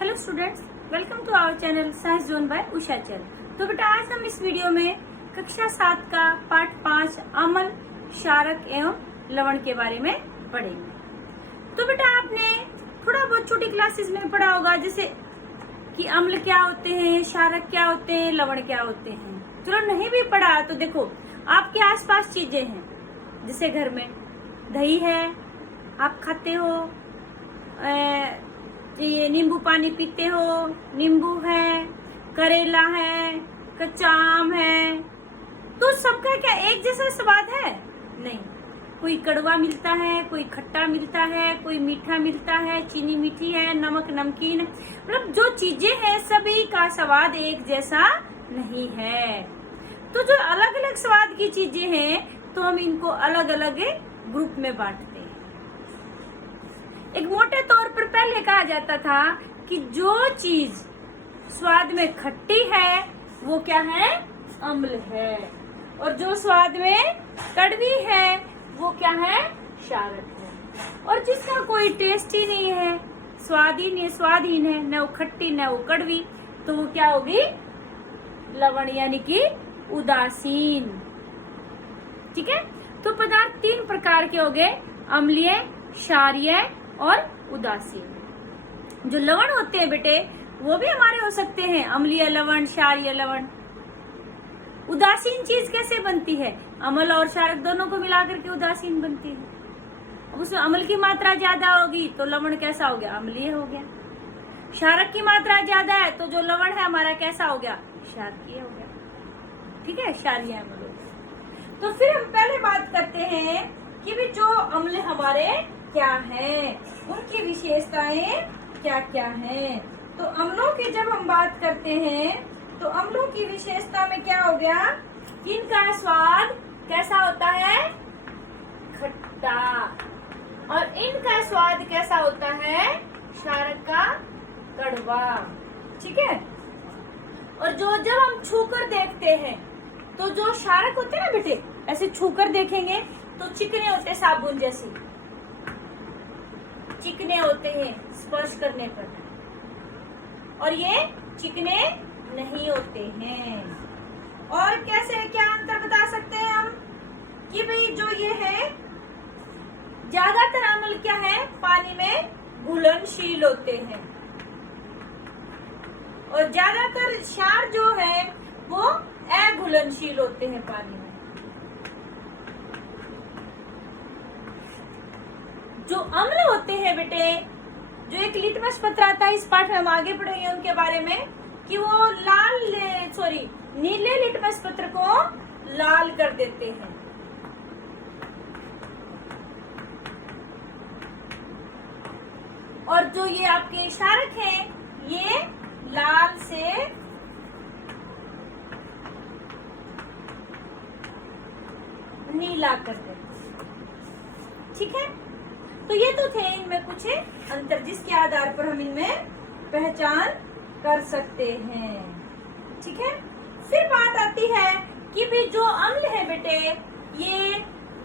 Hello students, welcome to our channel science zone by Usha चल। तो बेटा आज हम इस वीडियो में कक्षा 7 का पाठ 5 अम्ल, क्षारक एवं लवण के बारे में पढ़ेंगे। तो बेटा आपने थोड़ा बहुत छोटी क्लासेस में पढ़ा होगा, जैसे कि अम्ल क्या होते हैं, क्षारक क्या होते हैं, लवण क्या होते हैं। चलो नहीं भी पढ़ा तो देखो आपके आसपास चीजें हैं, जैसे घर में दही है, आप खाते हो, ये नींबू पानी पीते हो, नींबू है, करेला है, कच्चा आम है। तो सबका क्या एक जैसा स्वाद है? नहीं, कोई कड़वा मिलता है, कोई खट्टा मिलता है, कोई मीठा मिलता है, चीनी मीठी है, नमक नमकीन, मतलब जो चीजें हैं सभी का स्वाद एक जैसा नहीं है। तो जो अलग अलग स्वाद की चीजें हैं तो हम इनको अलग अलग ग्रुप में बांटते हैं। एक मोटे तौर पर पहले कहा जाता था कि जो चीज स्वाद में खट्टी है वो क्या है? अम्ल है। और जो स्वाद में कड़वी है वो क्या है? क्षारक है। और जिसका कोई टेस्ट ही नहीं है, स्वादहीन है, न वो खट्टी न वो कड़वी, तो वो क्या होगी? लवण, यानी कि उदासीन। ठीक है। तो पदार्थ तीन प्रकार के हो गए, अम्लीय, क्षारीय और उदासीन। जो लवण होते हैं बेटे वो भी हमारे हो सकते हैं, अम्लीय लवण, क्षारीय लवण। उदासीन चीज कैसे बनती है? अम्ल और क्षारक दोनों को मिलाकर के उदासीन बनती है। उसमें अम्ल की मात्रा ज्यादा होगी तो लवण कैसा हो गया? अम्लीय हो गया। क्षारक की मात्रा ज्यादा है तो जो लवण है हमारा कैसा हो गया? क्षारकीय हो गया। ठीक है, क्षारीय अम्ल हो गया। तो फिर हम पहले बात करते हैं कि भी जो अम्ल हमारे क्या है, उनकी विशेषताएं क्या क्या हैं। तो अम्लों की जब हम बात करते हैं तो अम्लों की विशेषता में क्या हो गया? इनका स्वाद कैसा होता है? खट्टा। और इनका स्वाद कैसा होता है? क्षारक का कड़वा। ठीक है। और जो जब हम छूकर देखते हैं तो जो क्षारक होते हैं ना बेटे, ऐसे छूकर देखेंगे तो चिकने होते हैं, साबुन जैसे चिकने होते हैं स्पर्श करने पर, और ये चिकने नहीं होते हैं। और कैसे, क्या अंतर बता सकते हैं हम कि भाई जो ये है, ज्यादातर अम्ल क्या है? पानी में घुलनशील होते हैं, और ज्यादातर क्षार जो है वो अघुलनशील होते हैं पानी में। जो अम्ल होते हैं बेटे, जो एक लिटमस पत्र आता है, इस पाठ में हम आगे पढ़ेंगे उनके बारे में, कि वो नीले लिटमस पत्र को लाल कर देते हैं। और जो ये आपके क्षारक हैं ये लाल से नीला कर देते हैं। ठीक है। तो ये तो थे इनमें कुछ अंतर, जिसके आधार पर हम इनमें पहचान कर सकते हैं। ठीक है। फिर बात आती है कि भी जो अम्ल है बेटे ये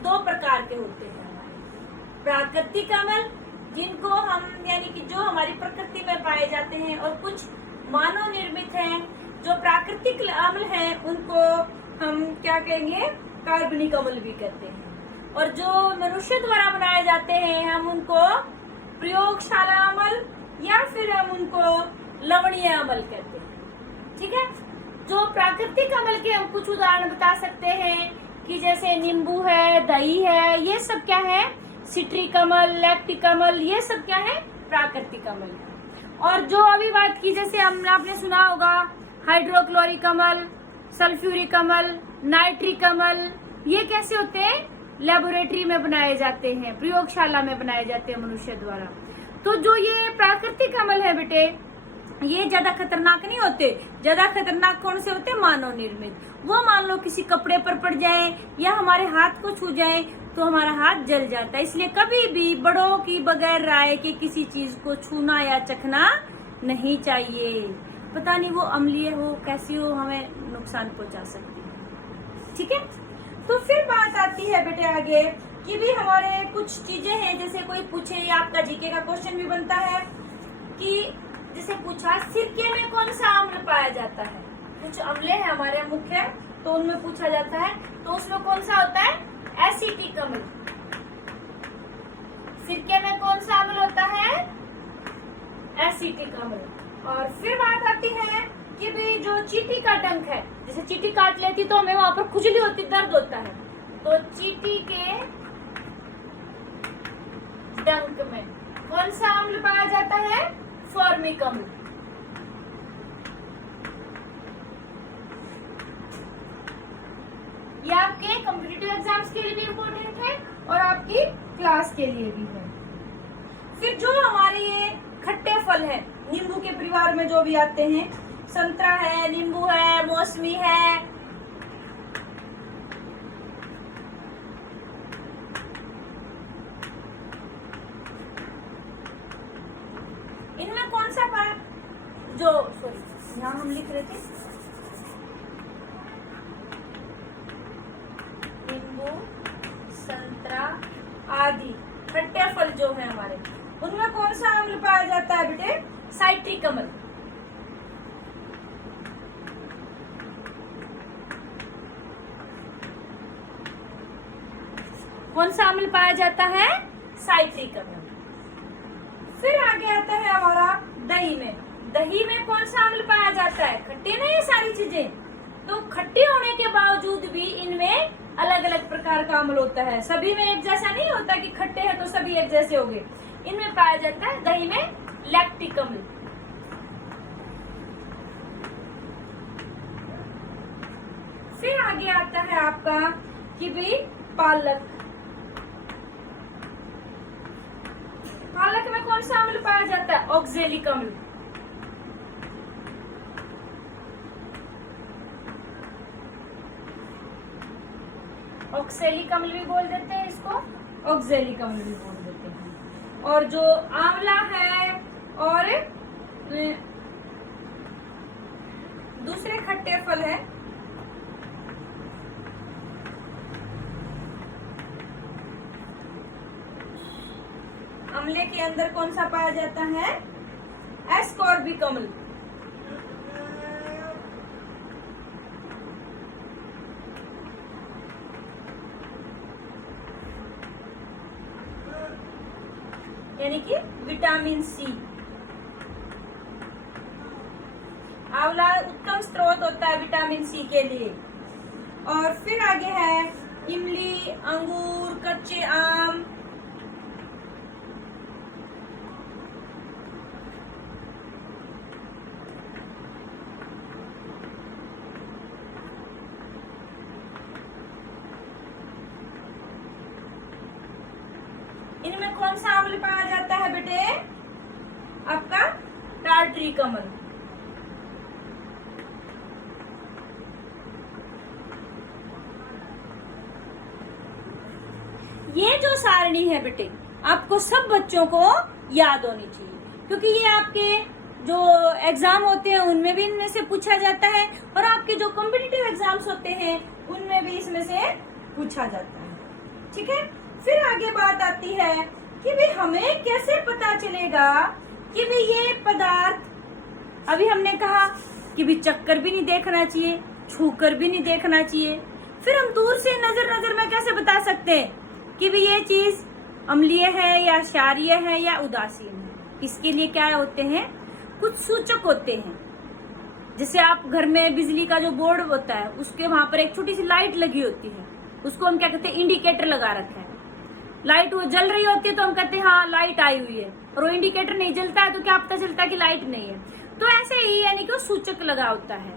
दो प्रकार के होते हैं हमारे। प्राकृतिक अम्ल, जिनको हम यानी कि जो हमारी प्रकृति में पाए जाते हैं, और कुछ मानव निर्मित हैं। जो प्राकृतिक अम्ल हैं उनको हम क्या कहेंगे? कार्बनिक अम्ल भी कहते हैं। और जो मनुष्य द्वारा बनाए जाते हैं हम उनको प्रयोगशाला अम्ल या फिर हम उनको लवणीय अम्ल कहते हैं। ठीक है। जो प्राकृतिक अम्ल के हम कुछ उदाहरण बता सकते हैं कि जैसे नींबू है, दही है, ये सब क्या है? सिट्रिक अम्ल, लैक्टिक अम्ल, ये सब क्या है? प्राकृतिक अम्ल। और जो अभी बात की, जैसे आपने सुना होगा हाइड्रोक्लोरिक अम्ल, सल्फ्यूरिक अम्ल, नाइट्रिक अम्ल, ये कैसे होते हैं? लेबोरेटरी में बनाए जाते हैं, प्रयोगशाला में बनाए जाते हैं मनुष्य द्वारा। तो जो ये प्राकृतिक अम्ल है बेटे ये ज्यादा खतरनाक नहीं होते। ज्यादा खतरनाक कौन से होते? मानव निर्मित। वो मान लो किसी कपड़े पर पड़ जाए या हमारे हाथ को छू जाए तो हमारा हाथ जल जाता है। इसलिए कभी भी बड़ों की बगैर राय के किसी चीज को छूना या चखना नहीं चाहिए। पता नहीं वो अम्लीय हो, कैसी हो, हमें नुकसान पहुंचा सकती है। ठीक है। तो फिर बात आती है बेटे आगे कि भी हमारे कुछ चीजें हैं, जैसे कोई पूछे, आपका जीके का क्वेश्चन भी बनता है कि जैसे पूछा सिरके में कौन सा अम्ल पाया जाता है, कुछ अम्ल है हमारे मुख्य तो उनमें पूछा जाता है, तो उसमें कौन सा होता है, एसिटिक अम्ल। सिरके में कौन सा अम्ल होता है, एसिटिक अम्ल। और फिर बात आती है कि भाई जो चींटी का डंक है, जैसे चींटी काट लेती तो हमें वहां पर खुजली होती, दर्द होता है, तो चींटी के डंक में कौन सा अम्ल पाया जाता है, फॉर्मिक अम्ल। ये आपके कॉम्पिटिटिव एग्जाम्स के लिए भी इम्पोर्टेंट है और आपकी क्लास के लिए भी है। फिर जो हमारे ये खट्टे फल है, नींबू के परिवार में जो भी आते हैं, संतरा है, नींबू है, मौसमी है, इनमें कौन सा पाया, जो सॉरी यहाँ हम लिख रहे थे, नींबू, संतरा आदि खट्टे फल जो है हमारे, उनमें कौन सा अम्ल पाया जाता है बेटे, साइट्रिक अम्ल। कौन सा अम्ल पाया जाता है, साइट्रिक अम्ल। फिर आगे आता है हमारा दही में। दही में कौन सा अम्ल पाया जाता है, खट्टे ना ये सारी चीजें, तो खट्टे होने के बावजूद भी इनमें अलग अलग प्रकार का अम्ल होता है, सभी में एक जैसा नहीं होता कि खट्टे हैं तो सभी एक जैसे हो गए। इनमें पाया जाता है दही में लैक्टिक अम्ल। फिर आगे आता है आपका कि भाई पालक। पालक में कौन सा अम्ल पाया जाता है, ऑक्जेलिक अम्ल। ऑक्जेलिक अम्ल भी बोल देते हैं इसको, ऑक्जेलिक अम्ल भी बोल देते हैं। और जो आंवला है और दूसरे खट्टे फल है, अम्ले के अंदर कौन सा पाया जाता है, एस्कॉर्बिक अम्ल। यानी कि विटामिन सी। आंवला उत्तम स्रोत होता है विटामिन सी के लिए। और फिर आगे है इमली, अंगूर, कच्चे आम, इनमें कौन सा अम्ल पाया जाता है बेटे, आपका टार्टरिक अम्ल। ये जो सारणी है बेटे आपको सब बच्चों को याद होनी चाहिए, क्योंकि ये आपके जो एग्जाम होते हैं उनमें भी इनमें से पूछा जाता है और आपके जो कॉम्पिटिटिव एग्जाम्स होते हैं उनमें भी इसमें से पूछा जाता है। ठीक है। फिर आगे बात आती है कि भाई हमें कैसे पता चलेगा कि भाई ये पदार्थ, अभी हमने कहा कि भाई चक्कर भी नहीं देखना चाहिए, छूकर भी नहीं देखना चाहिए, फिर हम दूर से नजर में कैसे बता सकते हैं कि भाई ये चीज अम्लीय है या क्षारीय है या उदासीन है। इसके लिए क्या होते हैं, कुछ सूचक होते हैं। जैसे आप घर में बिजली का जो बोर्ड होता है उसके वहां पर एक छोटी सी लाइट लगी होती है, उसको हम क्या कहते हैं, इंडिकेटर लगा रखा है। लाइट वो जल रही होती है तो हम कहते हैं हाँ लाइट आई हुई है, और वो इंडिकेटर नहीं जलता है तो क्या पता चलता है कि लाइट नहीं है। तो ऐसे ही यानी कि वो सूचक लगा होता है।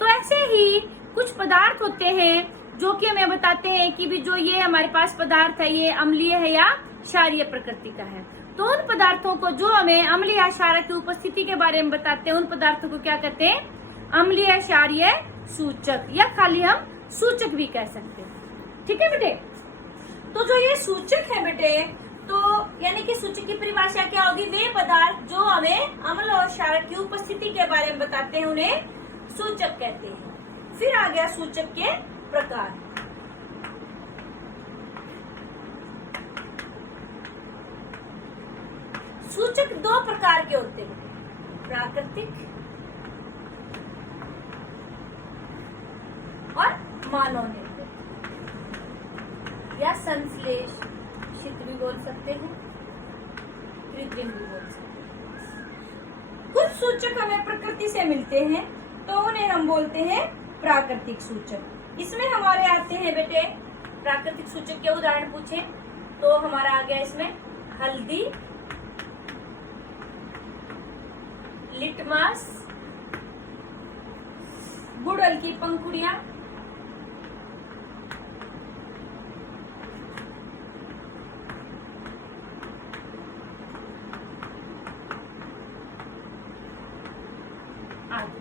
तो ऐसे ही कुछ पदार्थ होते हैं जो कि हमें बताते हैं कि भी जो ये हमारे पास पदार्थ है ये अम्लीय है या क्षारीय प्रकृति का है। तो उन पदार्थों को जो हमें अम्लीय या क्षारक की उपस्थिति के बारे में बताते हैं उन पदार्थों को क्या कहते हैं, अम्लीय क्षारीय सूचक, या खाली हम सूचक भी कह सकते हैं। ठीक है बेटे। तो जो ये सूचक है बेटे, तो यानी कि सूचक की परिभाषा क्या होगी, वे पदार्थ जो हमें अम्ल और क्षारक की उपस्थिति के बारे में बताते हैं उन्हें सूचक कहते हैं। फिर आ गया सूचक के प्रकार। सूचक दो प्रकार के होते हैं। प्राकृतिक और मानव निर्मित या संश्लेषित भी बोल सकते हैं, कृत्रिम भी बोल सकते हैं। कुछ सूचक हमें प्रकृति से मिलते हैं तो उन्हें हम बोलते हैं प्राकृतिक सूचक। इसमें हमारे आते हैं बेटे प्राकृतिक सूचक के उदाहरण पूछे तो हमारा आ गया इसमें हल्दी, लिटमस, गुड़हल की पंखुड़ियां, आदि।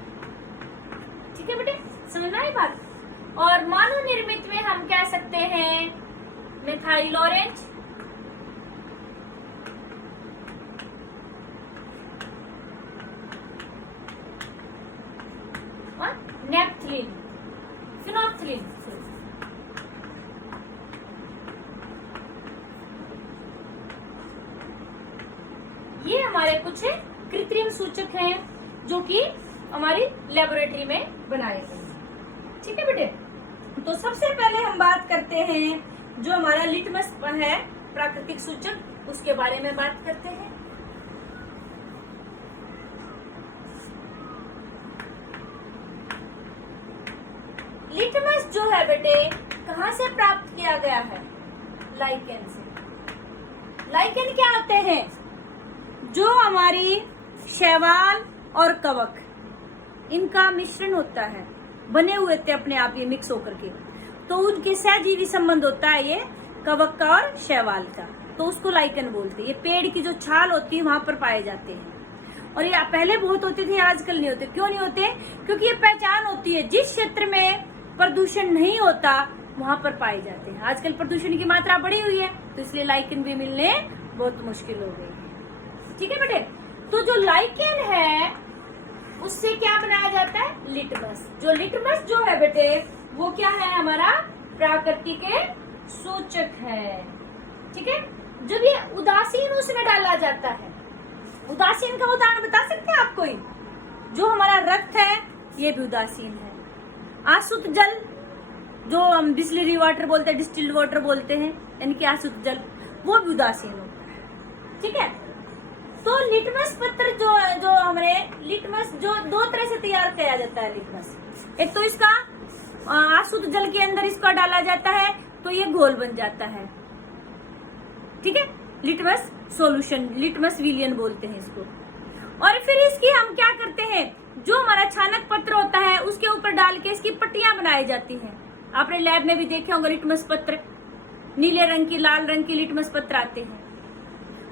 ठीक है बेटे, समझ में आई बात। और मानव निर्मित में हम कह सकते हैं मिथाइल ऑरेंज, और नेपथलीन, फिनोल्फ्थलीन। ये हमारे कुछ कृत्रिम सूचक हैं जो कि हमारी लेबोरेटरी में बनाए गए हैं। ठीक है बेटे, तो सबसे पहले हम बात करते हैं जो हमारा लिटमस है प्राकृतिक सूचक, उसके बारे में बात करते हैं। लिटमस जो है बेटे कहाँ से प्राप्त किया गया है? लाइकेन से। लाइकेन क्या होते हैं? जो हमारी शैवाल और कवक इनका मिश्रण होता है, बने हुए थे अपने आप ये मिक्स होकर के, तो उनके सहजीवी संबंध होता है ये कवक का और शैवाल का, तो उसको लाइकेन बोलते हैं। ये पेड़ की जो छाल होती है वहां पर पाए जाते हैं और ये पहले बहुत होते थे, आजकल नहीं होते। क्यों नहीं होते? क्योंकि ये पहचान होती है जिस क्षेत्र में प्रदूषण नहीं होता वहां पर पाए जाते हैं। आजकल प्रदूषण की मात्रा बढ़ी हुई है तो इसलिए लाइकेन भी मिलने बहुत मुश्किल हो गई है। ठीक है बेटे, तो जो लाइकेन है उससे क्या बनाया जाता है? लिटमस। जो लिटमस जो है बेटे वो क्या है? हमारा प्राकृतिक सूचक है। ठीक है, जब ये उदासीन उसमें डाला जाता है, उदासीन का उदाहरण बता सकते हैं आप कोई? जो हमारा रक्त है ये भी उदासीन है। आशुद्ध जल जो हम डिस्टिलरी वाटर बोलते हैं, डिस्टिल्ड वाटर बोलते हैं, यानी कि आशुद्ध जल, वो भी उदासीन होता है। ठीक है, तो लिटमस पत्र जो हमारे लिटमस जो दो तरह से तैयार किया जाता है लिटमस। एक तो इसका आशुद्ध जल के अंदर इसका डाला जाता है तो ये घोल बन जाता है। ठीक है, लिटमस सॉल्यूशन, लिटमस विलियन बोलते हैं इसको। और फिर इसकी हम क्या करते हैं, जो हमारा छानक पत्र होता है उसके ऊपर डाल के इसकी पट्टियां बनाई जाती हैं। आपने लैब में भी देखे होंगे लिटमस पत्र, नीले रंग की, लाल रंग की लिटमस पत्र आते हैं,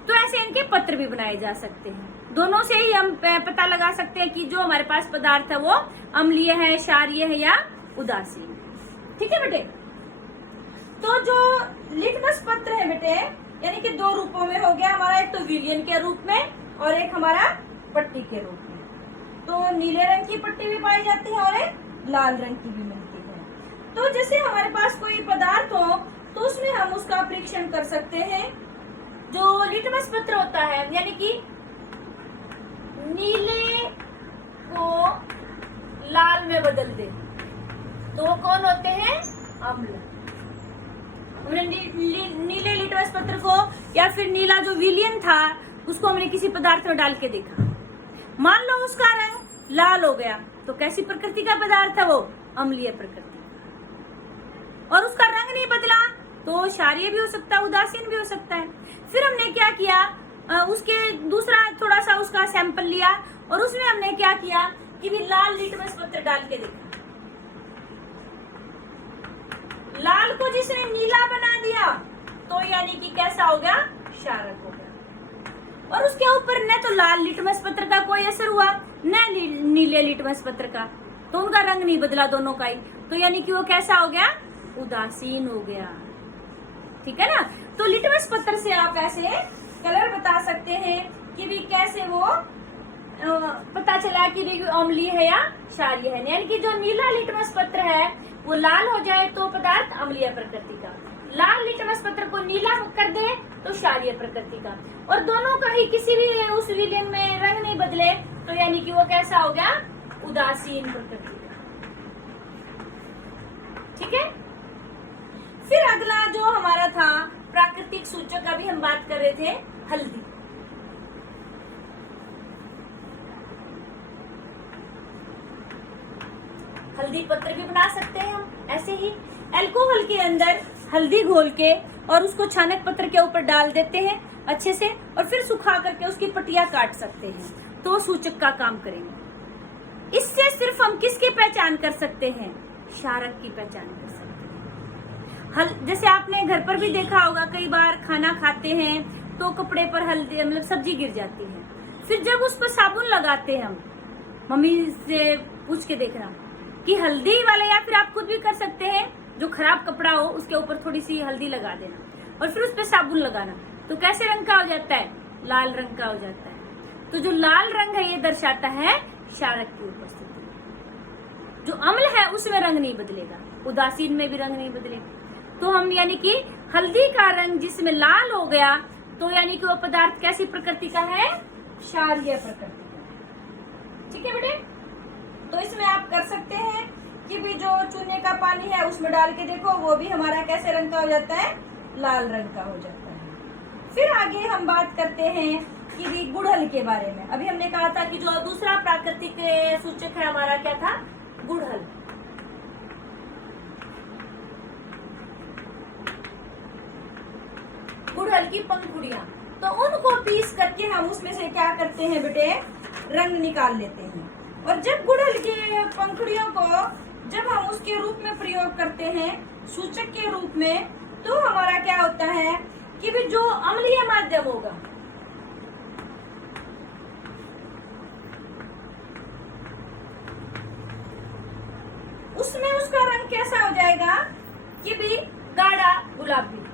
तो ऐसे इनके पत्र भी बनाए जा सकते हैं। दोनों से ही हम पता लगा सकते हैं कि जो हमारे पास पदार्थ है वो अम्लीय है, क्षारीय है या उदासीन है। ठीक है बेटे, तो जो लिटमस पत्र है बेटे यानी कि दो रूपों में हो गया हमारा, एक तो विलियन के रूप में और एक हमारा पट्टी के रूप में। तो नीले रंग की पट्टी भी पाई जाती है और एक लाल रंग की भी मिलती है। तो जैसे हमारे पास कोई पदार्थ हो तो उसमें हम उसका परीक्षण कर सकते हैं। जो लिटमस पत्र होता है यानी कि नीले को लाल में बदल दे तो वो कौन होते हैं? अम्ल। हमने नीले लिटमस पत्र को या फिर नीला जो विलियन था उसको हमने किसी पदार्थ में डाल के देखा, मान लो उसका रंग लाल हो गया तो कैसी प्रकृति का पदार्थ है वो? अम्लीय प्रकृति। और उसका रंग नहीं बदला तो क्षारीय भी हो सकता है, उदासीन भी हो सकता है। फिर हमने क्या किया, उसके दूसरा थोड़ा सा उसका सैंपल लिया और उसमें हमने क्या किया कि भी लाल लिटमस पत्र डाल के देखा। लाल को जिसने नीला बना दिया तो यानी कि कैसा हो गया? क्षारक हो गया। और उसके ऊपर न तो लाल लिटमस पत्र का कोई असर हुआ न नीले लिटमस पत्र का, तो उनका रंग नहीं बदला दोनों का ही, तो यानी कि वो कैसा हो गया? उदासीन हो गया। ठीक है ना, तो लिटमस पत्र से आप ऐसे कलर बता सकते हैं कि भी कैसे वो पता चला कि भी अम्लीय है या क्षारीय है। यानी कि जो नीला लिटमस पत्र है वो लाल हो जाए तो पदार्थ अम्लीय प्रकृति का, लाल लिटमस पत्र को नीला कर दे तो क्षारीय प्रकृति का, और दोनों का ही किसी भी उस विलियन में रंग नहीं बदले तो यानी कि वो कैसा हो गया, उदासीन प्रकृति का। ठीक है। फिर अगला जो हमारा था प्राकृतिक सूचक, अभी हम बात कर रहे थे हल्दी। हल्दी पत्र भी बना सकते हैं हम ऐसे ही। अल्कोहल के अंदर हल्दी घोल के और उसको छानक पत्र के ऊपर डाल देते हैं अच्छे से, और फिर सुखा करके उसकी पट्टियां काट सकते हैं, तो सूचक का काम करेंगे। इससे सिर्फ हम किसकी पहचान कर सकते हैं, क्षारक की पहचान कर सकते हैं। जैसे आपने घर पर भी देखा होगा, कई बार खाना खाते हैं तो कपड़े पर हल्दी मतलब सब्जी गिर जाती है, फिर जब उस पर साबुन लगाते हैं हम, मम्मी से पूछ के देखना कि हल्दी वाला, या फिर आप खुद भी कर सकते हैं, जो खराब कपड़ा हो उसके ऊपर थोड़ी सी हल्दी लगा देना और फिर उस पर साबुन लगाना, तो कैसे रंग का हो जाता है, लाल रंग का हो जाता है। तो जो लाल रंग है ये दर्शाता है क्षारक की उपस्थिति। जो अम्ल है उसमें रंग नहीं बदलेगा, उदासीन में भी रंग नहीं बदलेगा। तो हम यानी कि हल्दी का रंग जिसमें लाल हो गया, तो यानी कि वो पदार्थ कैसी प्रकृति का है, क्षारीय प्रकृति का। ठीक है बेटे। तो इसमें आप कर सकते हैं कि भी जो चूने का पानी है उसमें डाल के देखो, वो भी हमारा कैसे रंग का हो जाता है, लाल रंग का हो जाता है। फिर आगे हम बात करते हैं कि भी गुड़हल के बारे में। अभी हमने कहा था कि जो दूसरा प्राकृतिक सूचक है हमारा क्या था, गुड़हल। गुड़हल की पंखुड़ियां, तो उनको पीस करके हम उसमें से क्या करते हैं बेटे, रंग निकाल लेते हैं। और जब गुड़हल की पंखुड़ियों को जब हम उसके रूप में प्रयोग करते हैं, सूचक के रूप में, तो हमारा क्या होता है कि भी जो अम्लीय माध्यम होगा, उसमें उसका रंग कैसा हो जाएगा कि भी गाढ़ा गुलाबी।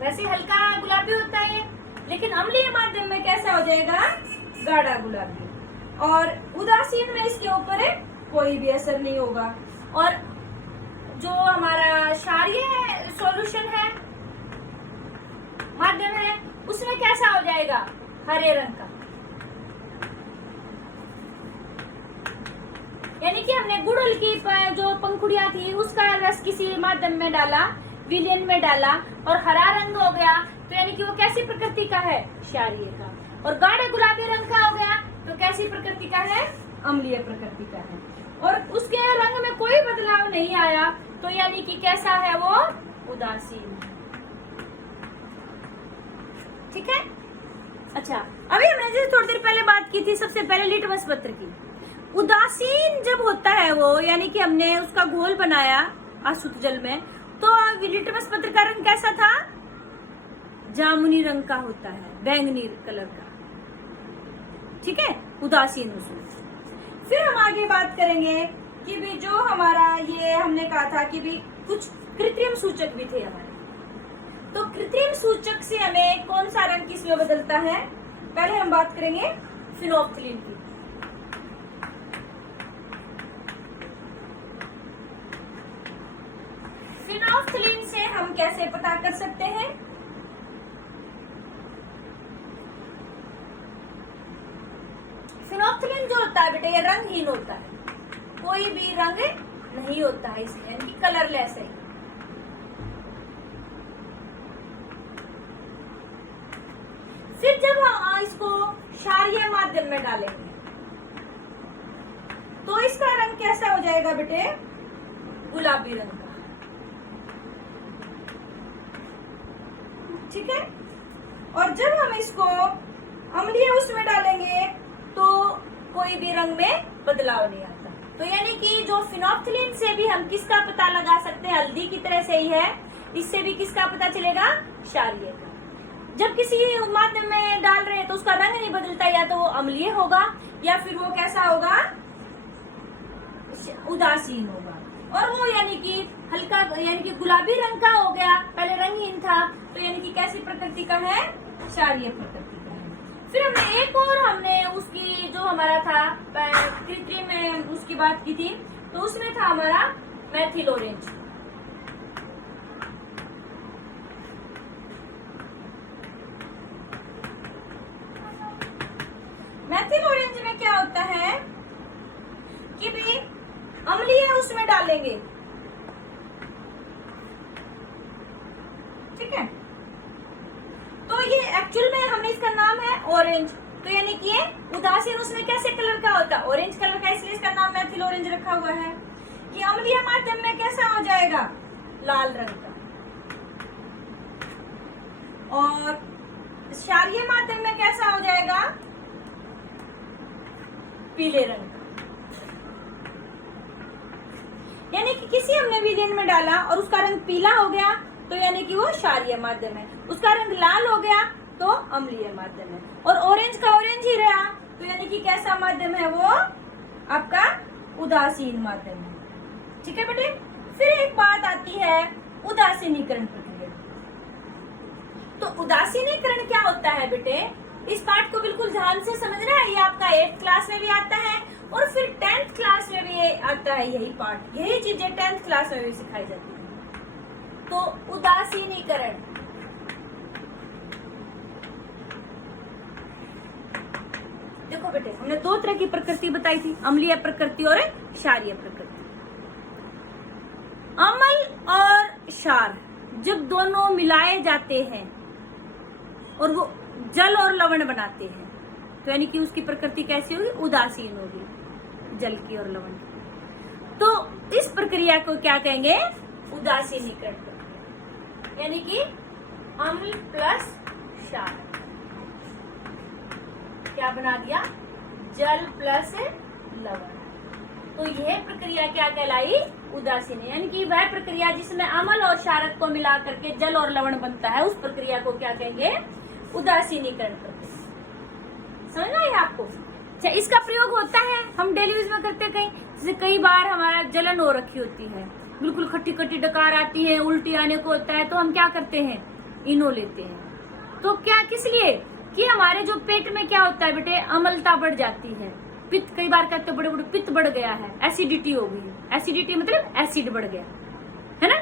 वैसे हल्का गुलाबी होता है, लेकिन अम्लीय माध्यम में कैसा हो जाएगा, गाढ़ा गुलाबी। और उदासीन में इसके ऊपर कोई भी असर नहीं होगा। और जो हमारा क्षारीय सॉल्यूशन है, माध्यम है, उसमें कैसा हो जाएगा, हरे रंग का। यानी कि हमने गुड़हल की जो पंखुड़ियां थी उसका रस किसी माध्यम में डाला, विलयन में डाला, और हरा रंग हो गया, तो यानी कि वो कैसी प्रकृति का है, क्षारीय का। और गाढ़े गुलाबी रंग का हो गया तो कैसी प्रकृति का है, अम्लीय प्रकृति का है। और उसके रंग में कोई बदलाव नहीं आया, तो यानी कि कैसा है, वो उदासीन है। ठीक है। अच्छा, अभी हमने जैसे थोड़ी देर पहले बात की थी सबसे पहले लिटमस पत्र की। उदासीन जब होता है वो, यानी कि हमने उसका घोल बनाया अशुद्ध जल में, तो लिटमस पत्र का रंग कैसा था, जामुनी रंग का होता है, बैंगनी कलर का। ठीक है, उदासीन उसमें। फिर हम आगे बात करेंगे कि भी जो हमारा ये हमने कहा था कि भी कुछ कृत्रिम सूचक भी थे हमारे। तो कृत्रिम सूचक से हमें कौन सा रंग किसमें बदलता है, पहले हम बात करेंगे फिनोल्फ्थलीन की। फिनोल्फ्थलीन से हम कैसे पता कर सकते हैं, फिनोल्फ्थलीन जो होता है बेटा ये रंगहीन होता है, कोई भी रंग नहीं होता है इसमें, यानी कलरलेस है। फिर जब हम इसको क्षारीय माध्यम में डालेंगे तो इसका रंग कैसा हो जाएगा बेटे, गुलाबी रंग का। ठीक है। और जब हम इसको अम्लीय उसमें डालेंगे तो कोई भी रंग में बदलाव नहीं आता। तो यानी कि जो फिनोल्फ्थलीन से भी हम किसका पता लगा सकते हैं, हल्दी की तरह से ही है, इससे भी किसका पता चलेगा, क्षारीय का। जब किसी माध्यम में डाल रहे हैं तो उसका रंग नहीं बदलता, या तो वो अम्लीय होगा या फिर वो कैसा होगा, उदासीन होगा। और वो यानी कि हल्का यानी कि गुलाबी रंग का हो गया, पहले रंगहीन था, तो यानी कि कैसी प्रकृति का है, क्षारीय प्रकृति का है। फिर हमने एक और हमने उसकी जो हमारा था कृत्रिम में उसकी बात की थी, तो उसमें था हमारा मेथिल ऑरेंज। मेथिल ऑरेंज में क्या होता है कि भी अम्लीय उसमें डालेंगे, ठीक है। तो ये एक्चुअल में हमने इसका नाम है ऑरेंज, तो यानी कि ये उदासीन उसमें कैसे कलर का होता है, ऑरेंज कलर का, इसलिए इसका नाम मेथिल ऑरेंज रखा हुआ है। ये अम्लीय माध्यम में कैसा हो जाएगा, लाल रंग का, और क्षारीय माध्यम में कैसा हो जाएगा, पीले रंग का। यानी कि किसी हमने विलेन में डाला और उसका रंग पीला हो गया तो यानी कि वो क्षारीय माध्यम है, उसका रंग लाल हो गया तो अम्लीय माध्यम है, और ऑरेंज का ऑरेंज ही रहा तो यानी कि कैसा माध्यम है, वो आपका उदासीन माध्यम है, ठीक है बेटे। फिर एक बात आती है उदासीनीकरण प्रक्रिया। तो उदासीनीकरण क्या होता है बेटे, इस पार्ट को बिल्कुल ध्यान से समझना है, ये आपका 8th क्लास में भी आता है और फिर 10th क्लास में भी आता है, यही पार्ट, यही चीजें 10th क्लास में भी सिखाई जाती है। तो उदासीनीकरण, देखो बेटे हमने 2 तरह की प्रकृति बताई थी, अम्लीय प्रकृति और क्षारीय प्रकृति। अम्ल और क्षार जब दोनों मिलाए जाते हैं और वो जल और लवण बनाते हैं तो यानी कि उसकी प्रकृति कैसी होगी, उदासीन होगी, जल की और लवण की। तो इस प्रक्रिया को क्या कहेंगे, उदासीनीकरण प्रक्रिया, यानी कि अम्ल प्लस क्षार क्या बना दिया, जल प्लस लवण। तो यह प्रक्रिया क्या कहलाई, उदासीन, यानी कि वह प्रक्रिया जिसमें अम्ल और क्षारक को मिला करके जल और लवण बनता है, उस प्रक्रिया को क्या कहेंगे, उदासीनीकरण प्रक्रिया। समझ आया आपको? अच्छा, इसका प्रयोग होता है, हम डेली यूज में करते हैं कहीं, जैसे कई बार हमारा जलन हो रखी होती है, बिल्कुल खट्टी खट्टी डकार आती है, उल्टी आने को होता है, तो हम क्या करते हैं, इनो लेते हैं। तो क्या, किस लिए कि हमारे जो पेट में क्या होता है बेटे, अम्लता बढ़ जाती है, पित्त, कई बार कहते हैं बड़े बड़े पित्त बढ़ गया है, एसिडिटी हो गई है, एसिडिटी मतलब एसिड बढ़ गया है ना,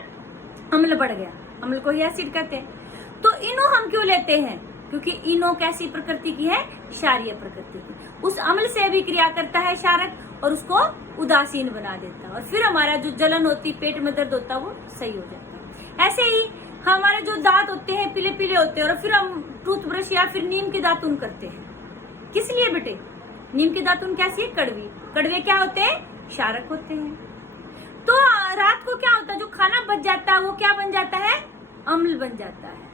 अम्ल बढ़ गया, अम्ल को ही एसिड कहते हैं। तो इनो हम क्यों लेते हैं, क्योंकि इनो कैसी प्रकृति की है, क्षारीय प्रकृति की, उस अम्ल से भी क्रिया करता है क्षारक और उसको उदासीन बना देता है, और फिर हमारा जो जलन होती, पेट में दर्द होता है, वो सही हो जाता है। ऐसे ही हमारे जो दांत होते हैं पीले पीले होते हैं, और फिर हम टूथब्रश या फिर नीम के दातुन करते हैं, किस लिए बेटे, नीम की दातुन कैसी है, कड़वी, कड़वे क्या होते हैं, क्षारक होते हैं। तो रात को क्या होता है, जो खाना बच जाता है वो क्या बन जाता है, अम्ल बन जाता है,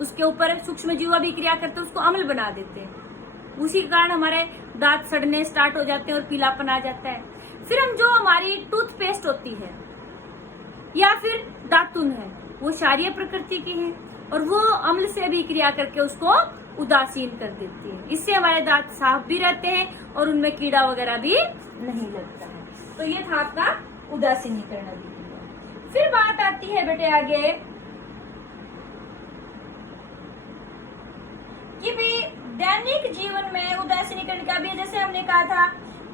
उसके ऊपर सूक्ष्म जीव भी क्रिया करते हैं, उसको अम्ल बना देते हैं, उसी के कारण हमारे दांत सड़ने स्टार्ट हो जाते हैं और पीलापन आ जाता है। फिर हम जो हमारी टूथपेस्ट होती है या फिर दातुन है, वो क्षारीय प्रकृति की है और वो अम्ल से भी क्रिया करके उसको उदासीन कर देती है, इससे हमारे दांत साफ भी रहते हैं और उनमें कीड़ा वगैरह भी नहीं लगता है। तो ये था आपका उदासीनीकरण अभिक्रिया। फिर बात आती है बेटे आगे कि भी दैनिक जीवन में उदासीनीकरण का भी, जैसे हमने कहा था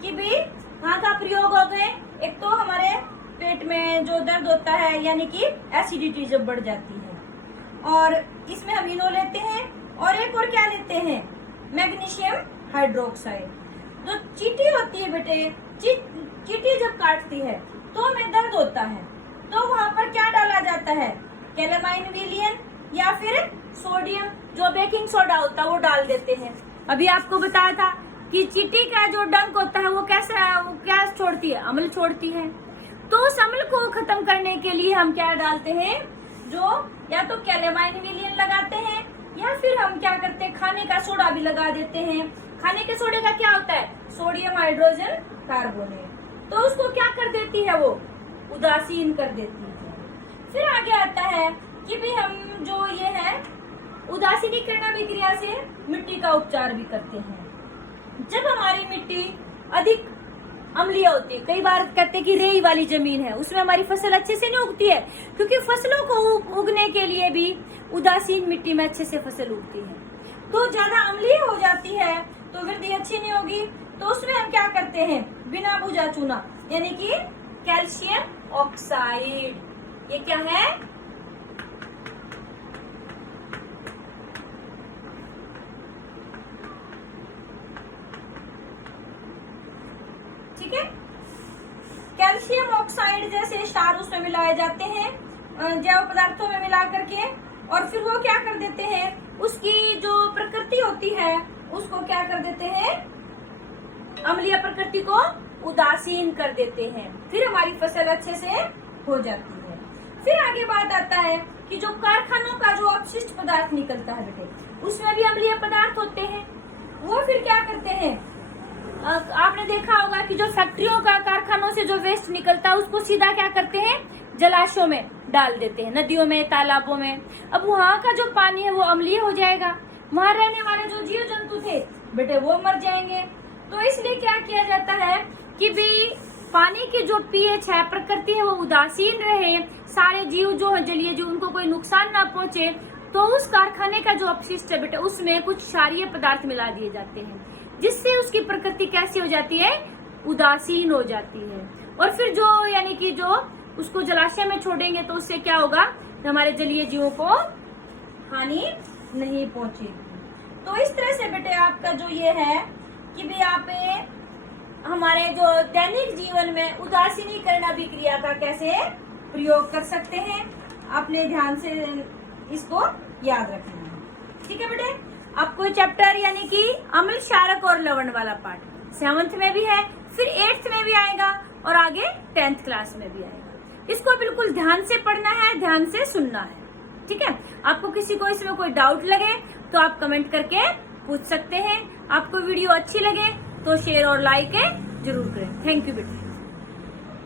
कि भी कहाँ का प्रयोग हो गए, एक तो हमारे पेट में जो दर्द होता है यानी कि एसिडिटी जब बढ़ जाती है, और इसमें हम इनो लेते हैं, और एक और क्या लेते हैं, मैग्नीशियम हाइड्रोक्साइड। जो चींटी होती है बेटे, चींटी जब काटती है तो हमें दर्द होता है, तो वहां पर क्या डाला जाता है, कैलेमाइन विलियन या फिर सोडियम जो बेकिंग सोडा होता है वो डाल देते हैं। अभी आपको बताया था कि चींटी का जो डंक होता है वो कैसा, वो क्या छोड़ती है, अम्ल छोड़ती है। तो उस अम्ल को खत्म करने के लिए हम क्या डालते हैं, जो या तो कैलेमाइन विलियन लगाते हैं या फिर हम क्या करते हैं, खाने का सोडा भी लगा देते हैं। खाने के सोडे का क्या होता है, सोडियम हाइड्रोजन कार्बोनेट, तो उसको क्या कर देती है, वो उदासीन कर देती है। फिर आगे आता है कि भी हम जो ये है उदासीनीकरण अभिक्रिया से मिट्टी का उपचार भी करते हैं। जब हमारी मिट्टी अधिक अम्लीय होती है, कई बार कहते हैं कि रेई वाली जमीन है, उसमें हमारी फसल अच्छे से नहीं उगती है, क्योंकि फसलों को उगने के लिए भी उदासीन मिट्टी में अच्छे से फसल उगती है। तो ज्यादा अम्लीय हो जाती है तो वृद्धि अच्छी नहीं होगी, तो उसमें हम क्या करते हैं, बिना बुझा चूना यानी कि कैल्शियम ऑक्साइड, ये क्या है, ठीक है। कैल्शियम ऑक्साइड जैसे क्षार उसमें मिलाए जाते हैं जैव पदार्थों में मिला करके, और फिर वो क्या कर देते हैं, उसकी जो प्रकृति होती है उसको क्या कर देते हैं, अम्लीय प्रकृति को उदासीन कर देते हैं। फिर हमारी फसल अच्छे से हो जाती है। फिर आगे बात आता है कि जो कारखानों का जो अपशिष्ट पदार्थ निकलता है बेटे, उसमें भी अम्लीय पदार्थ होते हैं। वो फिर क्या करते हैं, आपने देखा होगा कि जो फैक्ट्रियों का कारखानों से जो वेस्ट निकलता है उसको सीधा क्या करते हैं, जलाशयों में डाल देते हैं, नदियों में, तालाबों में। अब वहाँ का जो पानी है वो अम्लीय हो जाएगा, वहाँ रहने वाले जो जीव जंतु थे बेटे वो मर जाएंगे। तो इसलिए क्या किया जाता है कि भी पानी की जो पीएच है, प्रकृति है, वो उदासीन रहे, सारे जीव जो है जलीय जीव उनको कोई नुकसान ना पहुंचे। तो उस कारखाने का जो अपशिष्ट है बेटा उसमें कुछ क्षारीय पदार्थ मिला दिए जाते हैं, जिससे उसकी प्रकृति कैसी हो जाती है, उदासीन हो जाती है। और फिर जो यानी कि जो उसको जलाशय में छोड़ेंगे तो उससे क्या होगा, हमारे जलीय जीवों को हानि नहीं पहुंचेगी। तो इस तरह से बेटे आपका जो ये है कि भी आप हमारे जो दैनिक जीवन में उदासीनीकरण अभिक्रिया का कैसे प्रयोग कर सकते हैं, आपने ध्यान से इसको याद रखना है। ठीक है बेटे। अब कोई चैप्टर यानी कि अम्ल, क्षारक और लवण वाला पार्ट 7th में भी है, फिर 8th में भी आएगा और आगे 10th क्लास में भी आएगा। इसको बिल्कुल ध्यान से पढ़ना है, ध्यान से सुनना है। ठीक है। आपको किसी को इसमें कोई डाउट लगे तो आप कमेंट करके पूछ सकते हैं। आपको वीडियो अच्छी लगे तो शेयर और लाइक जरूर करें। थैंक यू बेटा।